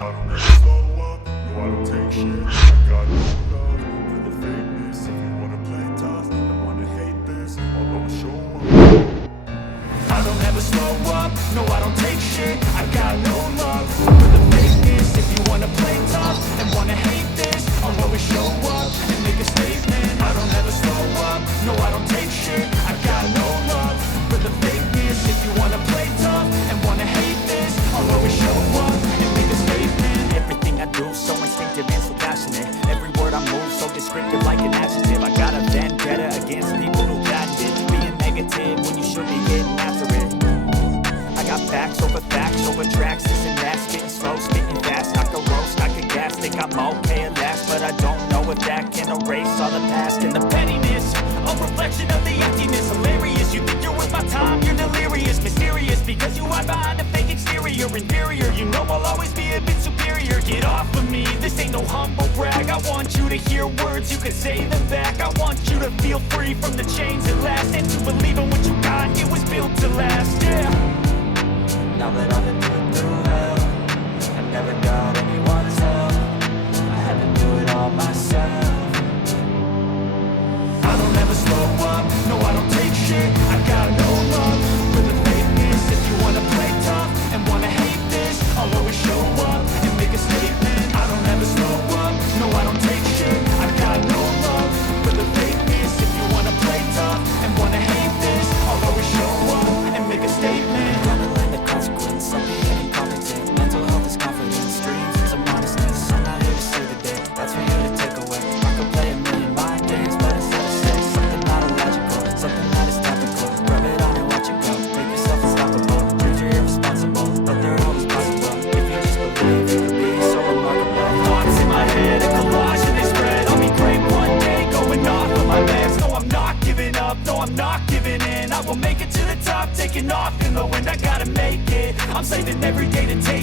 I don't ever slow up, no I don't take shit. I got no love for the fakeness. If you wanna play tough and wanna hate this, I'll always show up. I don't ever slow up, no I don't take shit. I got no love for the fakeness. If you wanna play tough and wanna hate this, I'll always show up and make a statement. I don't ever slow up, no I don't take shit. I got no love for the fakeness. If you wanna play tough and wanna hate this, I'll always show up and make a statement. Everything I do so instinctive and so passionate. Every word I move so descriptive like an adjective. I got a vendetta against people who patented being negative when you should be getting after it. I got facts over tracks, this and that, spitting slow, spitting fast, I could roast, I could gas, think I'm okay at last, but I don't know if that can erase all the past and the pettiness, a reflection of the emptiness, hilarious, you think you're worth my time, you're delirious, mysterious, because you hide behind a fake exterior, inferior, you know I'll always be a bit superior, get off of me, this ain't no humble brag, I want you to hear words, you can say them back, I want you to feel free from the chains at last, and to believe in what you got, it was built to last, yeah. Now that I've been put through hell, I never got anyone's help, I had to do it all myself. I don't ever slow up, no I don't take shit, I got no love for the fakeness. If you wanna play tough and wanna hate this, I'll always show up and make a statement. I don't ever slow up, no I don't take shit, I got no love for the fakeness. If you wanna play tough and wanna hate this, I'll always show up and make a statement. Consequence of being incompetent. Mental health is confidence, dreams and some modestness. I'm not here to save the day, that's for you to take away. I could play a million mind games, but instead of say something not illogical, something that is topical. Rub it on and watch it go, make yourself unstoppable. Dreams are irresponsible, but they're always possible. If you just believe, you can be so remarkable. Thoughts in my head, a collage and they spread. I'll be great one day, going off of my meds. No, I'm not giving up, no, I'm not giving in. I will make it to the top, taking off in the wind. I gotta make it, I'm saving every day to take